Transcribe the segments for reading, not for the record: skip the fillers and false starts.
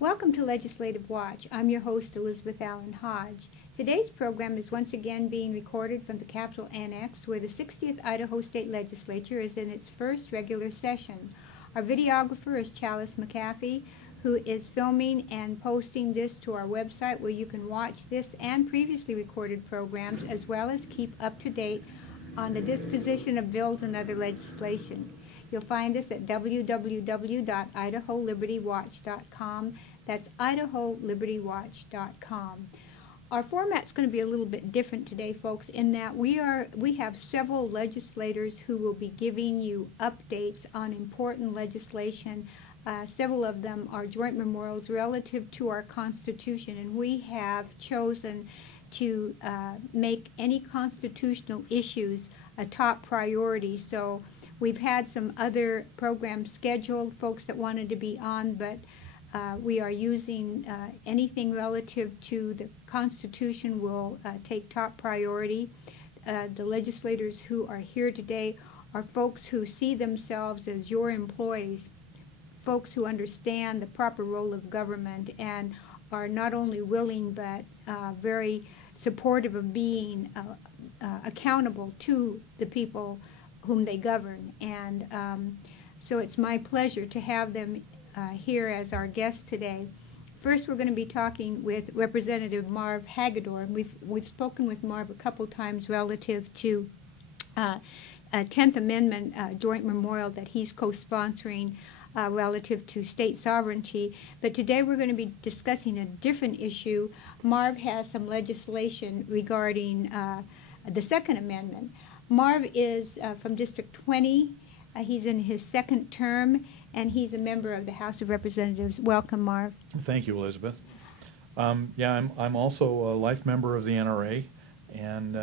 Welcome to Legislative Watch. I'm your host, Elizabeth Allan Hodge. Today's program is once again being recorded from the Capitol Annex, where the 60th Idaho State Legislature is in its first regular session. Our videographer is Chalice McAfee, who is filming and posting this to our website, where you can watch this and previously recorded programs, as well as keep up to date on the disposition of bills and other legislation. You'll find us at www.idaholibertywatch.com. That's idaholibertywatch.com. Our format's going to be a little bit different today, folks, in that we have several legislators who will be giving you updates on important legislation. Several of them are joint memorials relative to our Constitution, and we have chosen to make any constitutional issues a top priority. So we've had some other programs scheduled, folks that wanted to be on, but we are using anything relative to the Constitution will take top priority. The legislators who are here today are folks who see themselves as your employees, folks who understand the proper role of government and are not only willing but very supportive of being accountable to the people whom they govern. And so it's my pleasure to have them here as our guest today. First, we're going to be talking with Representative Marv Hagedorn. We've spoken with Marv a couple times relative to a 10th Amendment joint memorial that he's co-sponsoring relative to state sovereignty. But today we're going to be discussing a different issue. Marv has some legislation regarding the Second Amendment. Marv is from District 20. He's in his second term, and he's a member of the House of Representatives. Welcome, Marv. Thank you, Elizabeth. Yeah, I'm also a life member of the NRA, and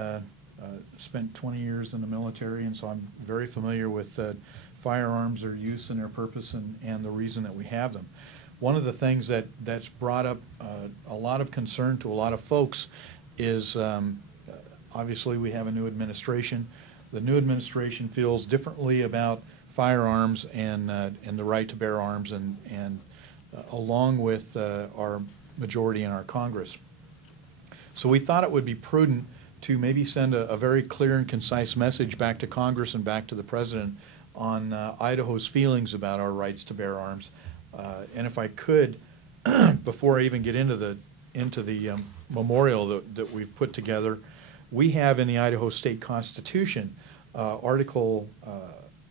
spent 20 years in the military, and so I'm very familiar with firearms, their use and their purpose, and the reason that we have them. One of the things that's brought up a lot of concern to a lot of folks is obviously we have a new administration. The new administration feels differently about firearms and the right to bear arms, and along with our majority in our Congress. So we thought it would be prudent to maybe send a very clear and concise message back to Congress and back to the President on Idaho's feelings about our rights to bear arms. And if I could, before I even get into the memorial that we've put together, we have in the Idaho State Constitution, Article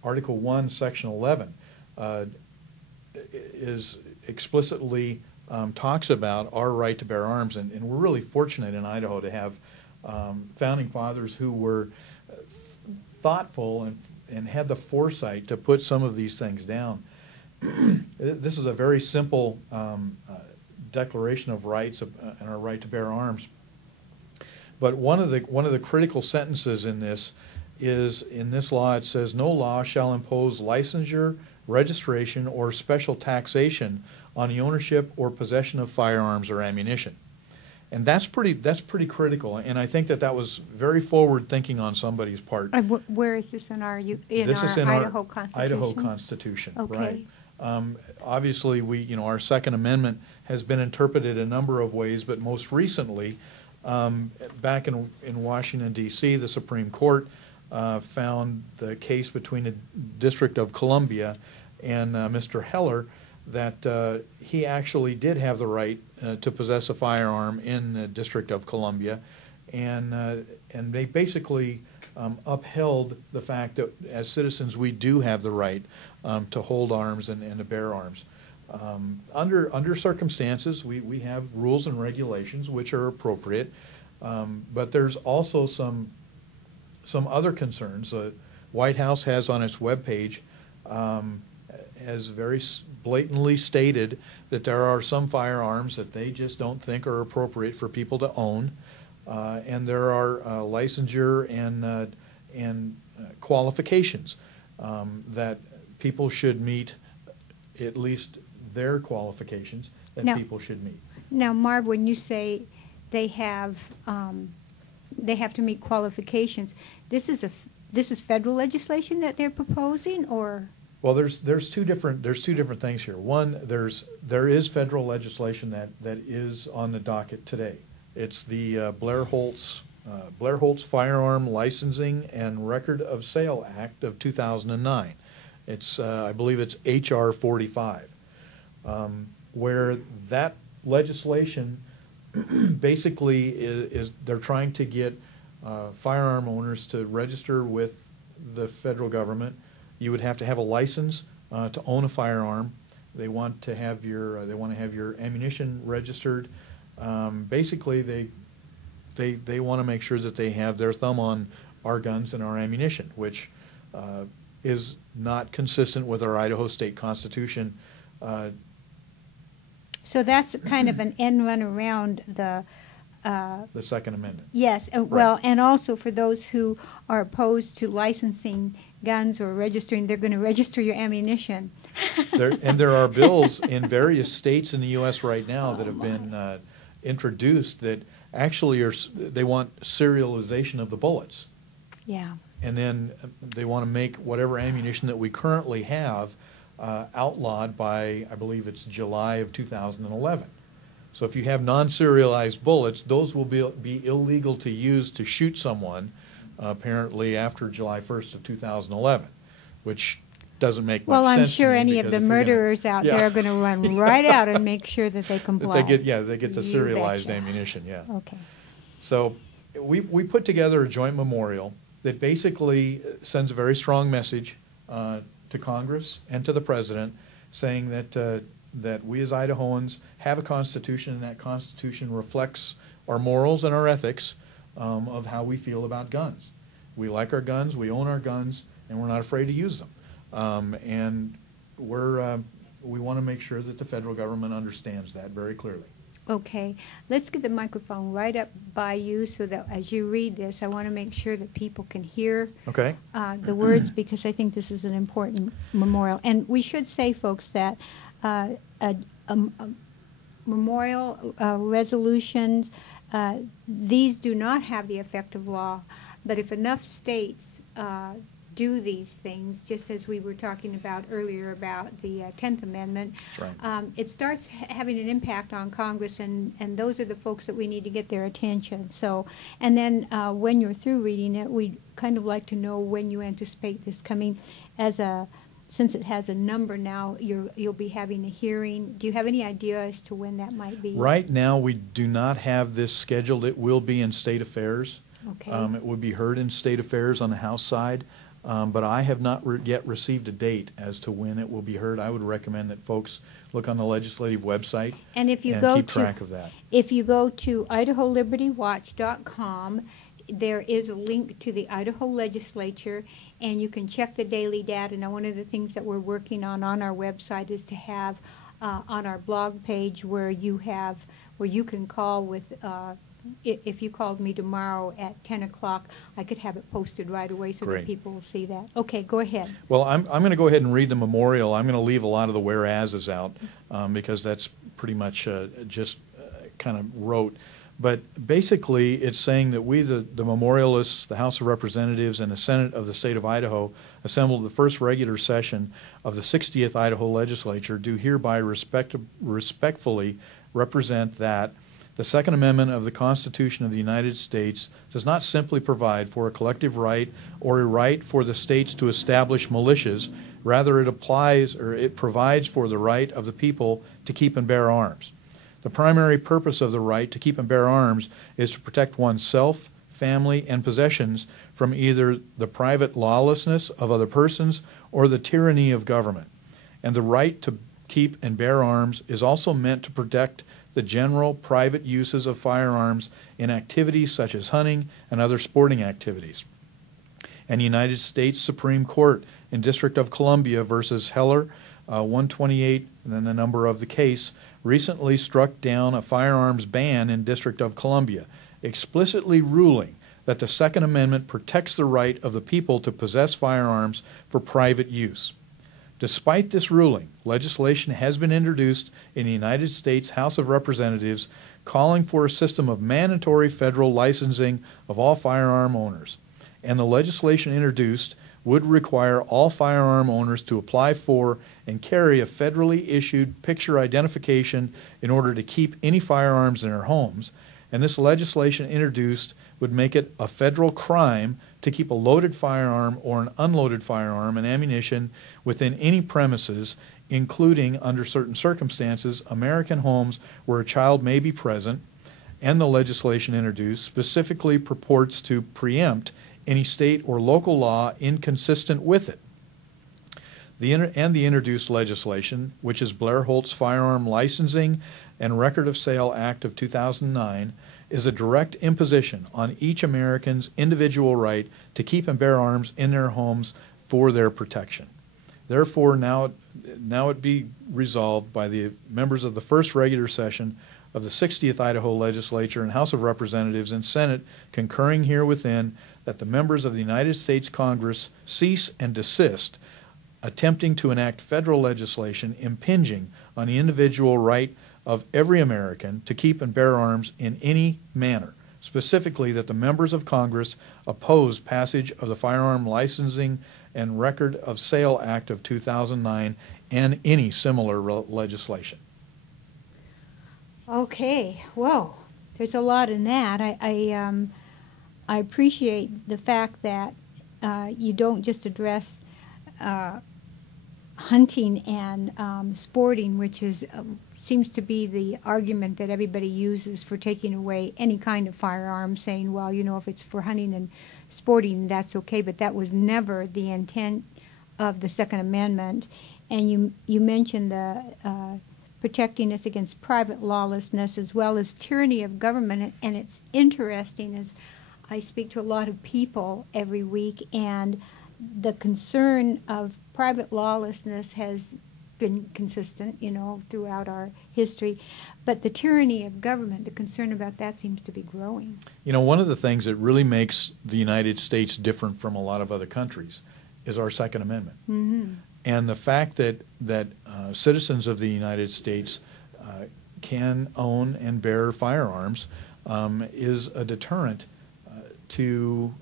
1, Section 11, is explicitly talks about our right to bear arms, and we're really fortunate in Idaho to have founding fathers who were thoughtful and had the foresight to put some of these things down. This is a very simple declaration of rights and our right to bear arms. But one of the critical sentences in this is, in this law, it says, "No law shall impose licensure, registration, or special taxation on the ownership or possession of firearms or ammunition." And that's pretty critical, and I think that was very forward thinking on somebody's part. Where is this in our Idaho Constitution? Idaho Constitution, okay. Right. Obviously, our Second Amendment has been interpreted a number of ways, but most recently, back in Washington, D.C., the Supreme Court found the case between the District of Columbia and Mr. Heller that he actually did have the right to possess a firearm in the District of Columbia, and they basically upheld the fact that as citizens we do have the right to hold arms and to bear arms. Under circumstances, we have rules and regulations which are appropriate, but there's also some other concerns. The White House has on its webpage has very blatantly stated that there are some firearms that they just don't think are appropriate for people to own, and there are licensure and qualifications that people should meet, at least their qualifications that people should meet. Now, Marv, when you say they have to meet qualifications, this is federal legislation that they're proposing, or? Well, there's two different things here. One, there is federal legislation that is on the docket today. It's the Blair Holtz Firearm Licensing and Record of Sale Act of 2009. It's I believe it's HR 45, where that legislation basically is they're trying to get firearm owners to register with the federal government. You would have to have a license to own a firearm. They want to have your ammunition registered. Basically, they want to make sure that they have their thumb on our guns and our ammunition, which is not consistent with our Idaho State Constitution. So that's kind of an end run around the Second Amendment. Yes, well, and also for those who are opposed to licensing guns or registering, they're going to register your ammunition. There are bills in various states in the U.S. right now that have been introduced that actually they want serialization of the bullets. Yeah. And then they want to make whatever ammunition that we currently have outlawed by, I believe it's July of 2011. So if you have non-serialized bullets, those will be illegal to use to shoot someone apparently after July 1st of 2011, which doesn't make much sense. Well, I'm sure to me any of the murderers out there are going to run right out and make sure that they comply. They get the serialized ammunition, yeah. Okay. So we put together a joint memorial that basically sends a very strong message to Congress and to the President, saying that we as Idahoans have a Constitution, and that Constitution reflects our morals and our ethics of how we feel about guns. We like our guns, we own our guns, and we're not afraid to use them. And we want to make sure that the federal government understands that very clearly. Okay, let's get the microphone right up by you so that as you read this, I want to make sure that people can hear the words, because I think this is an important memorial. And we should say, folks, that memorial resolutions, these do not have the effect of law, but if enough states do these things, just as we were talking about earlier about the 10th Amendment, it starts having an impact on Congress, and those are the folks that we need to get their attention. So, and then when you're through reading it, we'd kind of like to know when you anticipate this coming. Since it has a number now, you'll be having a hearing. Do you have any idea as to when that might be? Right now, we do not have this scheduled. It will be in State Affairs. Okay. It would be heard in State Affairs on the House side. But I have not yet received a date as to when it will be heard. I would recommend that folks look on the legislative website and keep track of that. If you go to IdahoLibertyWatch.com, there is a link to the Idaho legislature, and you can check the daily data. Now, one of the things that we're working on our website is to have on our blog page where you can call with. If you called me tomorrow at 10 o'clock, I could have it posted right away so that people will see that. Okay, go ahead. Well, I'm going to go ahead and read the memorial. I'm going to leave a lot of the whereases out because that's pretty much just kind of rote. But basically, it's saying that we, the memorialists, the House of Representatives, and the Senate of the State of Idaho, assembled the first regular session of the 60th Idaho Legislature, do hereby respectfully represent that the Second Amendment of the Constitution of the United States does not simply provide for a collective right or a right for the states to establish militias. Rather, it provides for the right of the people to keep and bear arms. The primary purpose of the right to keep and bear arms is to protect oneself, family, and possessions from either the private lawlessness of other persons or the tyranny of government. And the right to keep and bear arms is also meant to protect the general private uses of firearms in activities such as hunting and other sporting activities. And the United States Supreme Court in District of Columbia versus Heller, 128, and then the number of the case, recently struck down a firearms ban in District of Columbia, explicitly ruling that the Second Amendment protects the right of the people to possess firearms for private use. Despite this ruling, legislation has been introduced in the United States House of Representatives calling for a system of mandatory federal licensing of all firearm owners. And the legislation introduced would require all firearm owners to apply for and carry a federally issued picture identification in order to keep any firearms in their homes. And this legislation introduced would make it a federal crime to keep a loaded firearm or an unloaded firearm and ammunition within any premises, including, under certain circumstances, American homes where a child may be present. And the legislation introduced specifically purports to preempt any state or local law inconsistent with it. The introduced legislation, which is Blair Holt's Firearm Licensing and Record of Sale Act of 2009, is a direct imposition on each American's individual right to keep and bear arms in their homes for their protection. Therefore, now it be resolved by the members of the first regular session of the 60th Idaho Legislature and House of Representatives and Senate concurring herewithin that the members of the United States Congress cease and desist attempting to enact federal legislation impinging on the individual right of every American to keep and bear arms in any manner. Specifically, that the members of Congress oppose passage of the Firearm Licensing and Record of Sale Act of 2009 and any similar legislation. Okay, whoa, there's a lot in that. I appreciate the fact that you don't just address hunting and sporting, which is seems to be the argument that everybody uses for taking away any kind of firearm, saying, well, you know, if it's for hunting and sporting, that's okay, but that was never the intent of the Second Amendment. And you mentioned the protecting us against private lawlessness as well as tyranny of government. And it's interesting, as I speak to a lot of people every week, and the concern of private lawlessness has been consistent, you know, throughout our history. But the tyranny of government, the concern about that seems to be growing. You know, one of the things that really makes the United States different from a lot of other countries is our Second Amendment. Mm-hmm. And the fact that citizens of the United States can own and bear firearms is a deterrent to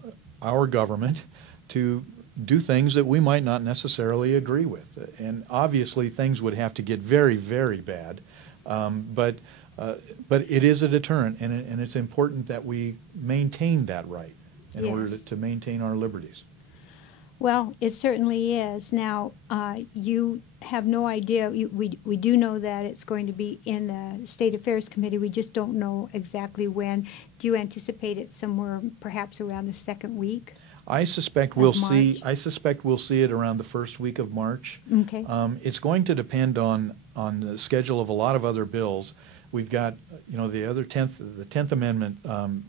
our government to do things that we might not necessarily agree with. And obviously things would have to get very, very bad. But it is a deterrent, and it's important that we maintain that right in order to maintain our liberties. Well, it certainly is. Now, you have no idea. We do know that it's going to be in the State Affairs Committee. We just don't know exactly when. Do you anticipate it somewhere perhaps around the second week? I suspect we'll see it around the first week of March. Okay. It's going to depend on the schedule of a lot of other bills. We've got, you know, the 10th Amendment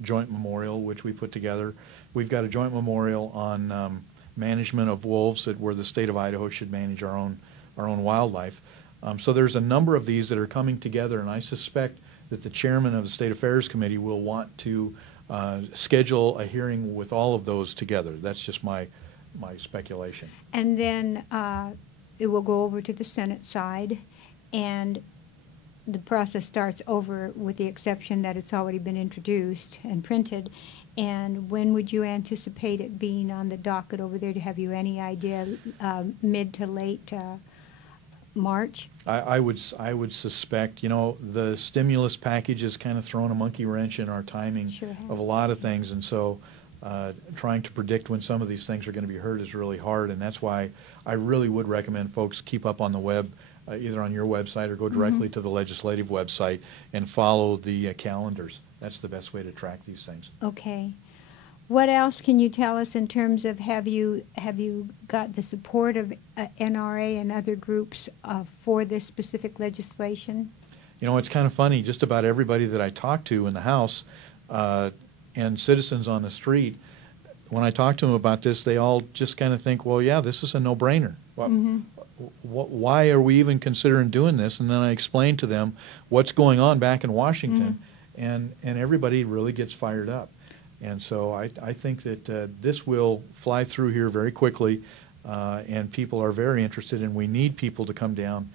joint memorial, which we put together. We've got a joint memorial on management of wolves, where the state of Idaho should manage our own wildlife. So there's a number of these that are coming together, and I suspect that the chairman of the State Affairs Committee will want to schedule a hearing with all of those together. That's just my speculation. And then it will go over to the Senate side, and the process starts over with the exception that it's already been introduced and printed. And when would you anticipate it being on the docket over there? Have you any idea? Mid to late March? I would suspect, you know, the stimulus package has kind of thrown a monkey wrench in our timing of a lot of things, and so trying to predict when some of these things are going to be heard is really hard, and that's why I really would recommend folks keep up on the web, either on your website or go directly to the legislative website and follow the calendars. That's the best way to track these things. Okay. What else can you tell us in terms of have you got the support of NRA and other groups for this specific legislation? You know, it's kind of funny. Just about everybody that I talk to in the House and citizens on the street, when I talk to them about this, they all just kind of think, well, yeah, this is a no-brainer. Why are we even considering doing this? And then I explain to them what's going on back in Washington, and everybody really gets fired up. And so I think that this will fly through here very quickly, and people are very interested, and we need people to come down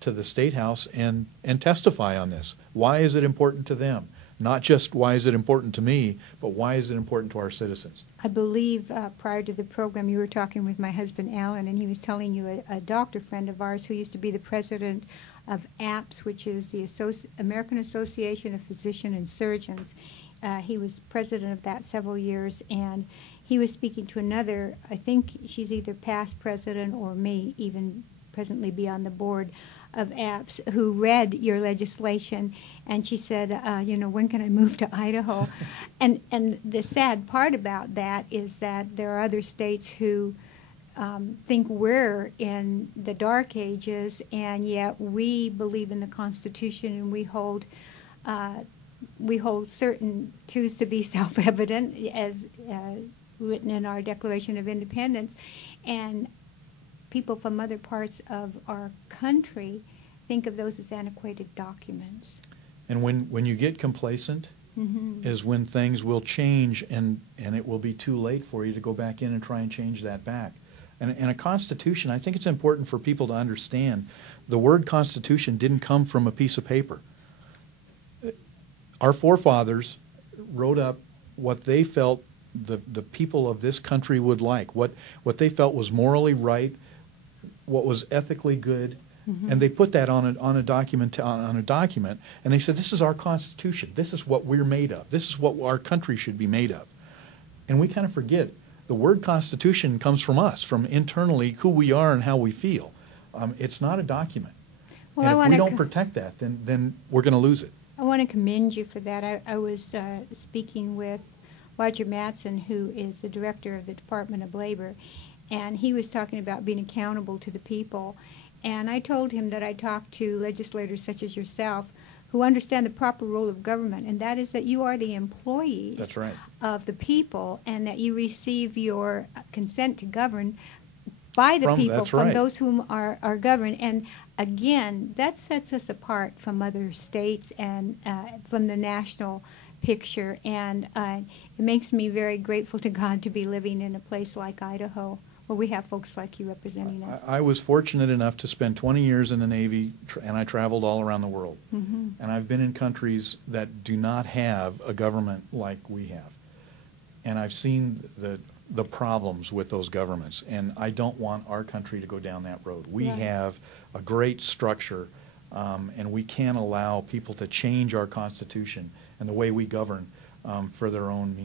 to the State House and testify on this. Why is it important to them? Not just why is it important to me, but why is it important to our citizens? I believe prior to the program you were talking with my husband Allan, and he was telling you a doctor friend of ours who used to be the president of APS, which is the American Association of Physicians and Surgeons. He was president of that several years, and he was speaking to another, I think she's either past president or may even presently be on the board of APS, who read your legislation, and she said, when can I move to Idaho? and the sad part about that is that there are other states who think we're in the dark ages, and yet we believe in the Constitution, and we hold certain truths to be self-evident, as written in our Declaration of Independence, and people from other parts of our country think of those as antiquated documents. And when you get complacent, is when things will change, and it will be too late for you to go back in and try and change that back. And a constitution, I think it's important for people to understand, the word constitution didn't come from a piece of paper. Our forefathers wrote up what they felt the people of this country would like, what they felt was morally right, what was ethically good, and they put that on a document, and they said, this is our Constitution. This is what we're made of. This is what our country should be made of. And we kind of forget the word Constitution comes from us, from internally who we are and how we feel. It's not a document. Well, and if we don't protect that, then we're going to lose it. I want to commend you for that. I was speaking with Roger Mattson, who is the director of the Department of Labor, and he was talking about being accountable to the people. And I told him that I talked to legislators such as yourself who understand the proper role of government, and that is that you are the employees That's right. of the people, and that you receive your consent to govern by the people, from right. those whom are governed. And again, that sets us apart from other states and from the national picture. And it makes me very grateful to God to be living in a place like Idaho, where we have folks like you representing us. I was fortunate enough to spend 20 years in the Navy, and I traveled all around the world. And I've been in countries that do not have a government like we have. And I've seen the problems with those governments, and I don't want our country to go down that road. We have a great structure, and we can't allow people to change our Constitution and the way we govern for their own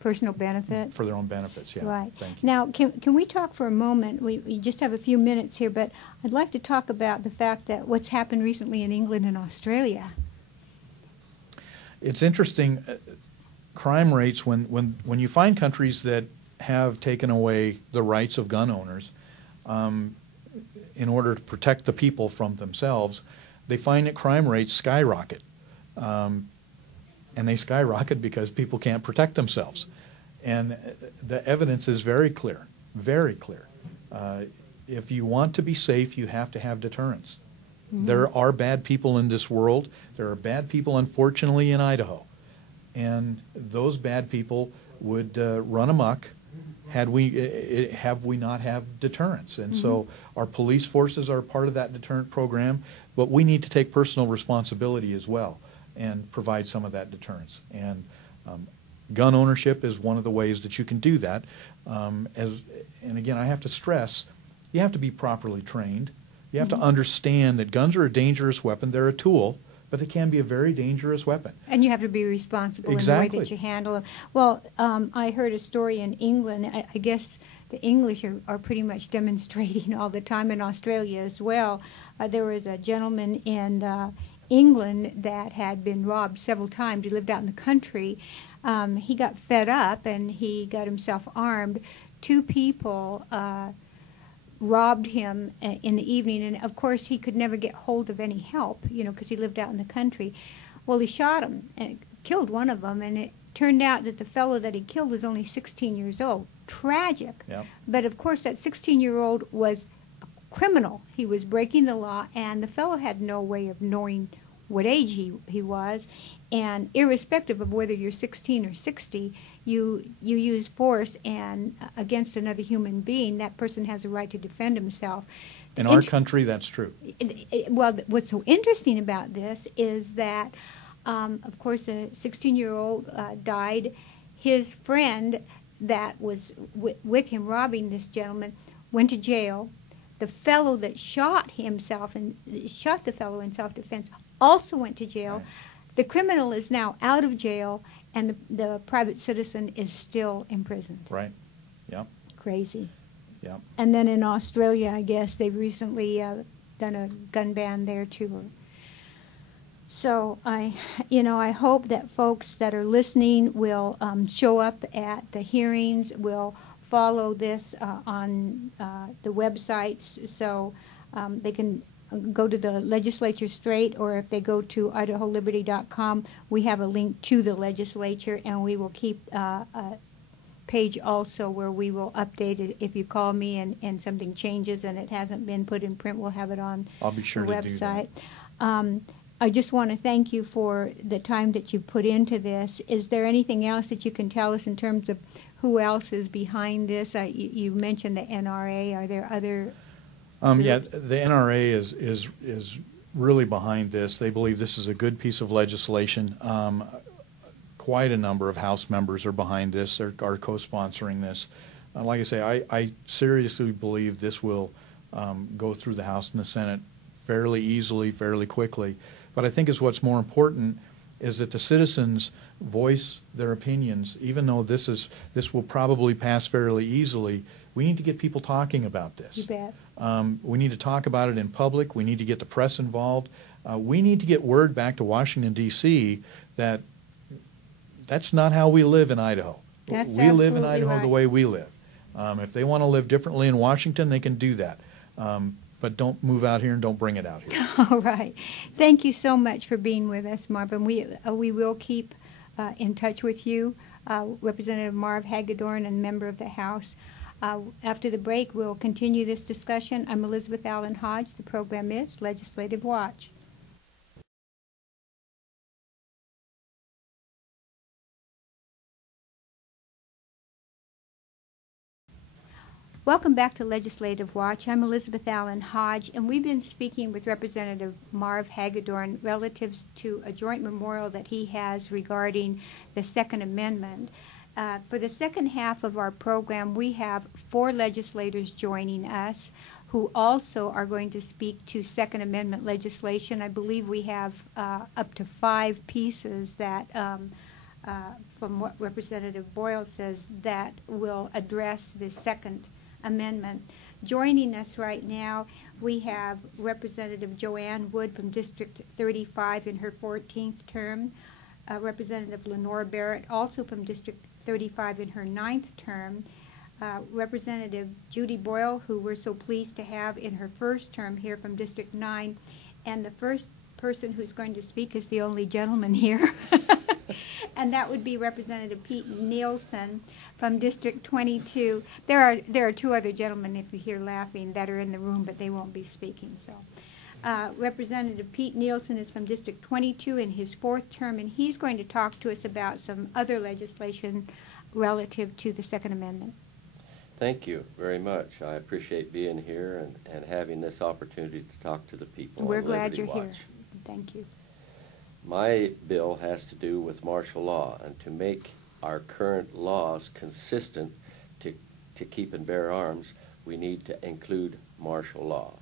personal benefit? For their own benefits, yeah. Right. Thank you. Now, can we talk for a moment? We just have a few minutes here, but I'd like to talk about the fact that what's happened recently in England and Australia. It's interesting, crime rates, when you find countries that have taken away the rights of gun owners in order to protect the people from themselves, they find that crime rates skyrocket. And they skyrocket because people can't protect themselves. And the evidence is very clear, very clear. If you want to be safe, you have to have deterrence. There are bad people in this world. There are bad people, unfortunately, in Idaho. And those bad people would run amok have we not have deterrence. And so our police forces are part of that deterrent program, but we need to take personal responsibility as well and provide some of that deterrence. And gun ownership is one of the ways that you can do that. And again, I have to stress, you have to be properly trained. You have to understand that guns are a dangerous weapon. They're a tool, but they can be a very dangerous weapon. And you have to be responsible in the way that you handle them. Well, I heard a story in England. I guess the English are pretty much demonstrating all the time, in Australia as well. There was a gentleman in England that had been robbed several times. He lived out in the country. He got fed up and he got himself armed. Two people robbed him in the evening, and of course he could never get hold of any help, because he lived out in the country. Well, he shot him and killed one of them, and it turned out that the fellow that he killed was only 16 years old. Tragic. Yep. But of course that 16-year-old was a criminal. He was breaking the law, and the fellow had no way of knowing what age he was. And irrespective of whether you're 16 or 60, you use force and against another human being, that person has a right to defend himself. In our country, that's true. Well, what's so interesting about this is that Of course, a 16-year-old died. His friend that was with him robbing this gentleman went to jail. The fellow that shot himself and shot the fellow in self-defense also went to jail. Right. The criminal is now out of jail, and the private citizen is still imprisoned. Right. Yep. Crazy. Yep. And then in Australia, I guess they've recently done a gun ban there too. So I hope that folks that are listening will show up at the hearings, will follow this on the websites, so they can go to the legislature straight, or if they go to IdahoLiberty.com, we have a link to the legislature, and we will keep a page also where we will update it. If you call me and something changes and it hasn't been put in print, we'll have it on I'll be sure the to do that. website. I just want to thank you for the time that you put into this. Is there anything else that you can tell us in terms of who else is behind this? You mentioned the NRA. Are there other Yeah, the NRA is really behind this. They believe this is a good piece of legislation. Quite a number of House members are behind this, are co-sponsoring this. Like I say, I seriously believe this will go through the House and the Senate fairly easily, fairly quickly. But I think what's more important is that the citizens voice their opinions. Even though this will probably pass fairly easily, we need to get people talking about this. You bet. We need to talk about it in public. We need to get the press involved. We need to get word back to Washington, D.C. that that's not how we live in Idaho. That's we live in absolutely Idaho right. the way we live. If they want to live differently in Washington, they can do that. But don't move out here and don't bring it out here. All right. Thank you so much for being with us, Marvin. We will keep in touch with you, Representative Marv Hagedorn, and member of the House. After the break, we'll continue this discussion. I'm Elizabeth Allan Hodge. The program is Legislative Watch. Welcome back to Legislative Watch. I'm Elizabeth Allan Hodge, and we've been speaking with Representative Marv Hagedorn relative to a joint memorial that he has regarding the Second Amendment. For the second half of our program, we have 4 legislators joining us who also are going to speak to Second Amendment legislation. I believe we have up to 5 pieces that, from what Representative Boyle says, that will address the Second Amendment. Joining us right now, we have Representative Joanne Wood from District 35 in her 14th term, Representative Lenore Barrett, also from District 35 in her 9th term, Representative Judy Boyle, who we're so pleased to have in her 1st term here from District 9, and the first person who's going to speak is the only gentleman here, and that would be Representative Pete Nielsen from District 22. There are 2 other gentlemen, if you hear laughing, that are in the room, but they won't be speaking. So, Representative Pete Nielsen is from District 22 in his 4th term, and he's going to talk to us about some other legislation relative to the Second Amendment. Thank you very much. I appreciate being here and having this opportunity to talk to the people. We're on glad Liberty you're Watch. here. Thank you. My bill has to do with martial law, and to make our current laws consistent to keep and bear arms, we need to include martial law.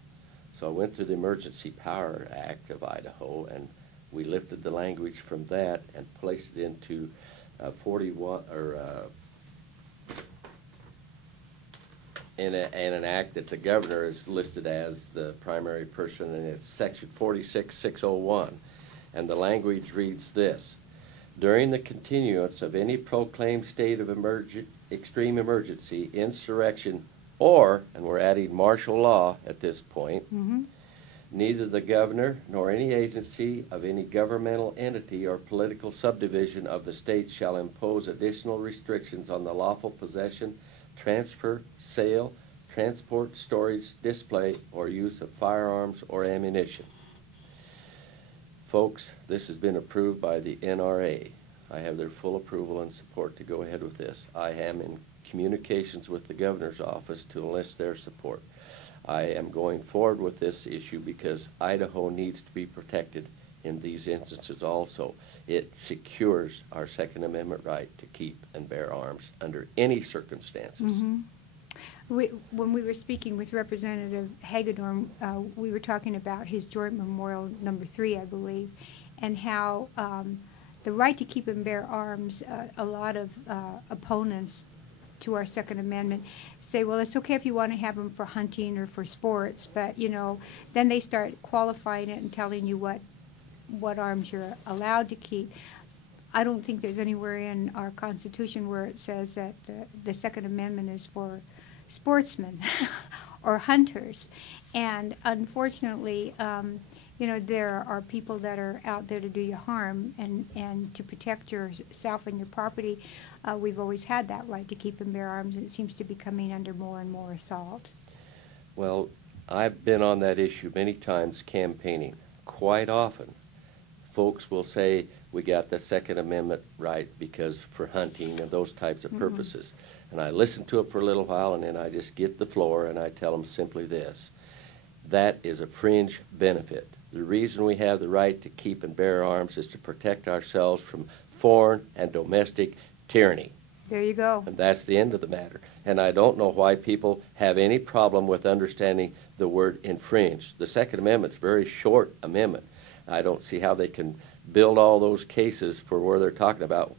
So I went to the Emergency Power Act of Idaho, and we lifted the language from that and placed it into 41 in an act that the governor is listed as the primary person, and it's section 46601. And the language reads this: during the continuance of any proclaimed state of extreme emergency, insurrection, or, and we're adding martial law at this point, neither the governor nor any agency of any governmental entity or political subdivision of the state shall impose additional restrictions on the lawful possession, transfer, sale, transport, storage, display, or use of firearms or ammunition. Folks, this has been approved by the NRA. I have their full approval and support to go ahead with this. I am in communications with the governor's office to enlist their support. I am going forward with this issue because Idaho needs to be protected in these instances also. It secures our Second Amendment right to keep and bear arms under any circumstances. When we were speaking with Representative Hagedorn, we were talking about his Joint Memorial number 3, I believe, and how the right to keep and bear arms, a lot of opponents to our Second Amendment say, well, it's okay if you want to have them for hunting or for sports, but, you know, then they start qualifying it and telling you what arms you're allowed to keep. I don't think there's anywhere in our Constitution where it says that the Second Amendment is for sportsmen or hunters. And unfortunately, you know, there are people that are out there to do you harm, and to protect yourself and your property. We've always had that right to keep and bear arms, and it seems to be coming under more and more assault. Well, I've been on that issue many times campaigning. Quite often, folks will say, we got the Second Amendment right because for hunting and those types of purposes. And I listen to it for a little while, and then I just get the floor and I tell them simply this: that is a fringe benefit. The reason we have the right to keep and bear arms is to protect ourselves from foreign and domestic tyranny. There you go. And that's the end of the matter. And I don't know why people have any problem with understanding the word infringe. The Second Amendment's a very short amendment. I don't see how they can build all those cases for where they're talking about.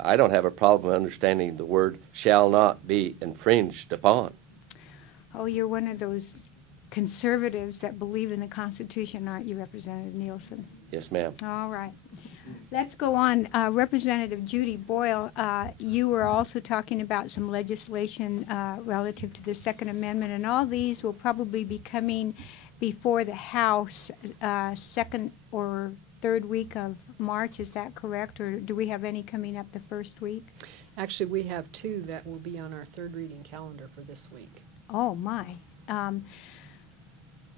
I don't have a problem understanding the word shall not be infringed upon. Oh, you're one of those conservatives that believe in the Constitution, aren't you, Representative Nielsen? Yes, ma'am. All right. Let's go on. Representative Judy Boyle, you were also talking about some legislation relative to the Second Amendment, and all these will probably be coming before the House second or third week of March. Is that correct, or do we have any coming up the first week? Actually, we have 2 that will be on our third reading calendar for this week. Oh, my.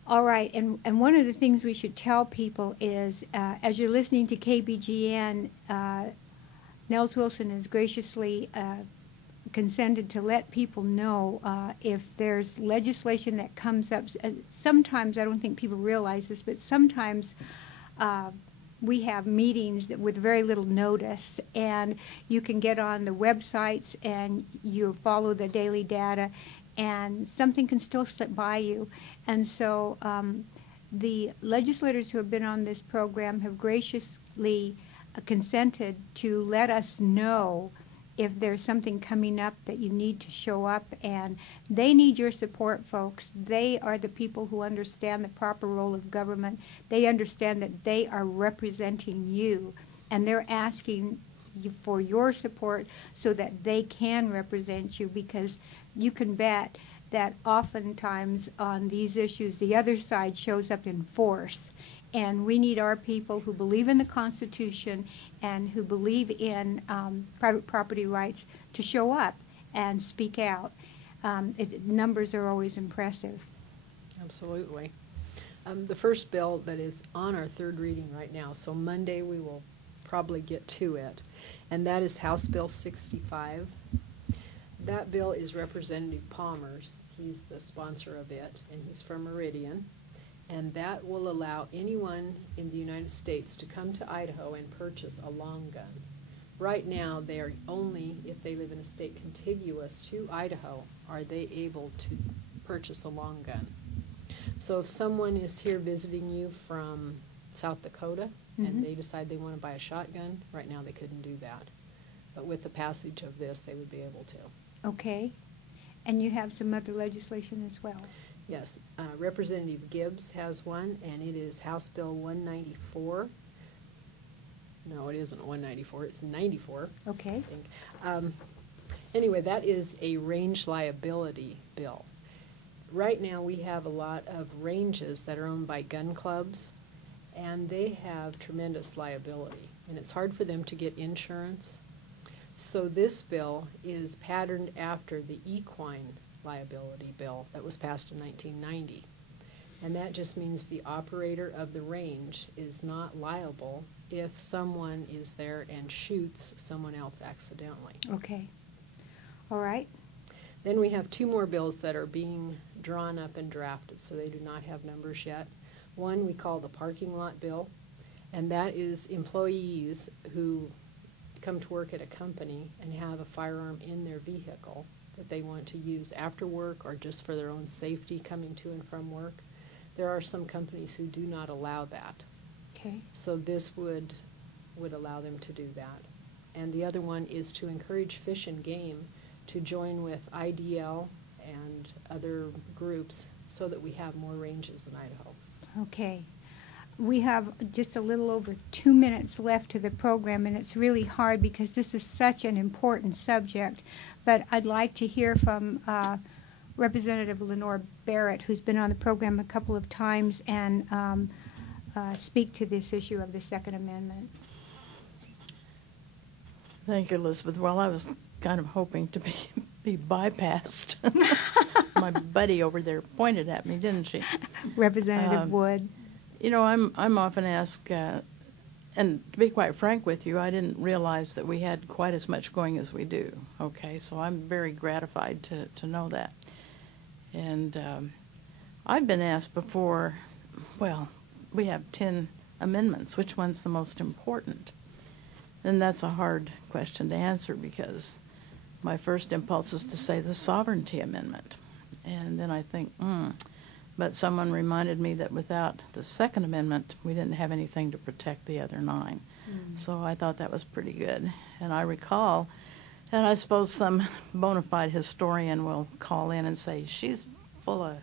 All right, and one of the things we should tell people is, as you're listening to KBGN, Nels Wilson has graciously consented to let people know if there's legislation that comes up. Sometimes, I don't think people realize this, but sometimes we have meetings with very little notice, and you can get on the websites and you follow the daily data, and something can still slip by you. And so the legislators who have been on this program have graciously consented to let us know if there's something coming up that you need to show up, and they need your support, folks. They are the people who understand the proper role of government. They understand that they are representing you, and they're asking you for your support so that they can represent you, because you can bet that oftentimes on these issues the other side shows up in force. And we need our people who believe in the Constitution and who believe in private property rights to show up and speak out. Numbers are always impressive. Absolutely. The first bill that is on our third reading right now, so Monday we will probably get to it, and that is House Bill 65. That bill is Representative Palmer's. He's the sponsor of it, and he's from Meridian. And that will allow anyone in the United States to come to Idaho and purchase a long gun. Right now, they are only, if they live in a state contiguous to Idaho, are they able to purchase a long gun. So if someone is here visiting you from South Dakota and they decide they want to buy a shotgun, right now they couldn't do that. But with the passage of this, they would be able to. Okay. And you have some other legislation as well. Yes, Representative Gibbs has one, and it is House Bill 194. No, it isn't 194, it's 94. Okay. I think. Anyway, that is a range liability bill. Right now we have a lot of ranges that are owned by gun clubs, and they have tremendous liability, and it's hard for them to get insurance. So this bill is patterned after the equine liability bill that was passed in 1990. And that just means the operator of the range is not liable if someone is there and shoots someone else accidentally. Okay. All right. Then we have 2 more bills that are being drawn up and drafted, so they do not have numbers yet. One we call the parking lot bill, And that is employees who come to work at a company and have a firearm in their vehicle that they want to use after work or just for their own safety coming to and from work. There are some companies who do not allow that. Okay. So this would allow them to do that. And the other one is to encourage Fish and Game to join with IDL and other groups so that we have more ranges in Idaho. Okay. We have just a little over 2 minutes left to the program, and it's really hard because this is such an important subject. But I'd like to hear from Representative Lenore Barrett, who's been on the program a couple of times, and speak to this issue of the Second Amendment. Thank you, Elizabeth. Well, I was kind of hoping to be bypassed. My buddy over there pointed at me, didn't she? Representative Wood. You know, I'm often asked, and to be quite frank with you, I didn't realize that we had quite as much going as we do. Okay, so I'm very gratified to know that. And I've been asked before, well, we have 10 amendments. Which one's the most important? And that's a hard question to answer because my first impulse is to say the Sovereignty Amendment. And then I think, But someone reminded me that without the Second Amendment, we didn't have anything to protect the other 9. So I thought that was pretty good. And I recall, and I suppose some bona fide historian will call in and say, she's full of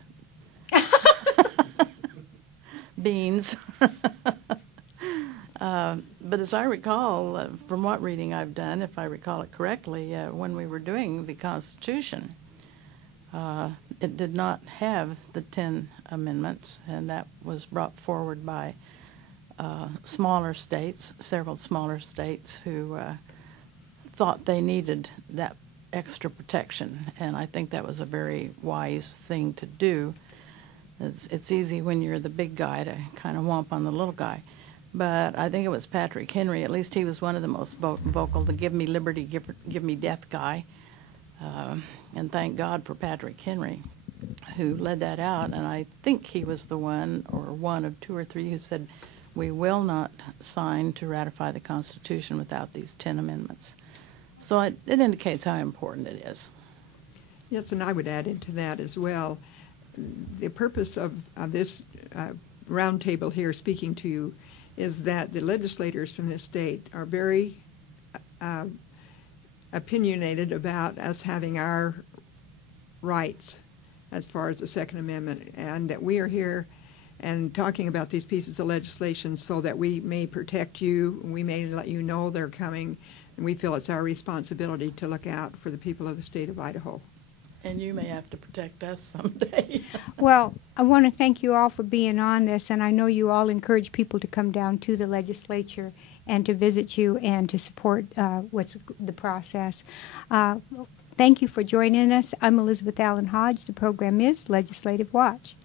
beans. But as I recall, from what reading I've done, if I recall it correctly, when we were doing the Constitution, it did not have the 10 amendments, and that was brought forward by smaller states, several smaller states who thought they needed that extra protection, and I think that was a very wise thing to do. It's easy when you're the big guy to kind of whomp on the little guy. But I think it was Patrick Henry, at least he was one of the most vocal, the give me liberty, give me death guy. And thank God for Patrick Henry, who led that out. And I think he was the one, or one of 2 or 3, who said, we will not sign to ratify the Constitution without these 10 amendments. So it indicates how important it is. Yes, and I would add into that as well. The purpose of this roundtable here speaking to you is that the legislators from this state are very opinionated about us having our rights as far as the Second Amendment, and that we are here and talking about these pieces of legislation so that we may protect you, we may let you know they're coming, and we feel it's our responsibility to look out for the people of the state of Idaho. And you may have to protect us someday. Well, I want to thank you all for being on this, and I know you all encourage people to come down to the legislature and to visit you and to support what's the process. Thank you for joining us. I'm Elizabeth Allan Hodge. The program is Legislative Watch.